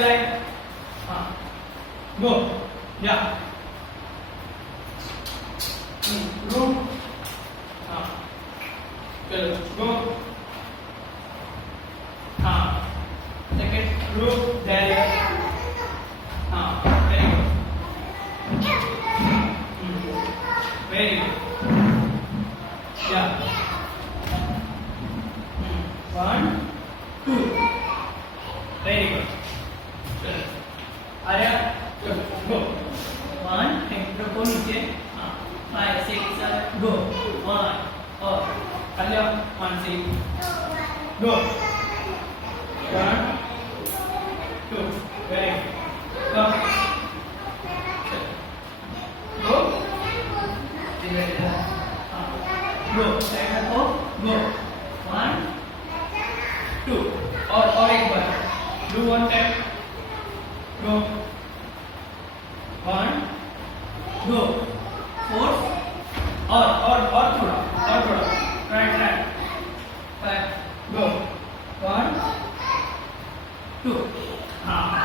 line हाँ गो या room हाँ चलो गो हाँ सेकंड रूम देयर हाँ वेरी गुड या 1 2 वेरी गुड आर्या गो 1 रखो नीचे हाँ 5 6 7 गो 1 और आर्या 1 6 गो 1 2 वेरी गुड गो धीरे धीरे हाँ गो साइड रखो गो 1 2 और एक बार do one time go 1 go 4 और थोड़ा try 5 go 1 2 हाँ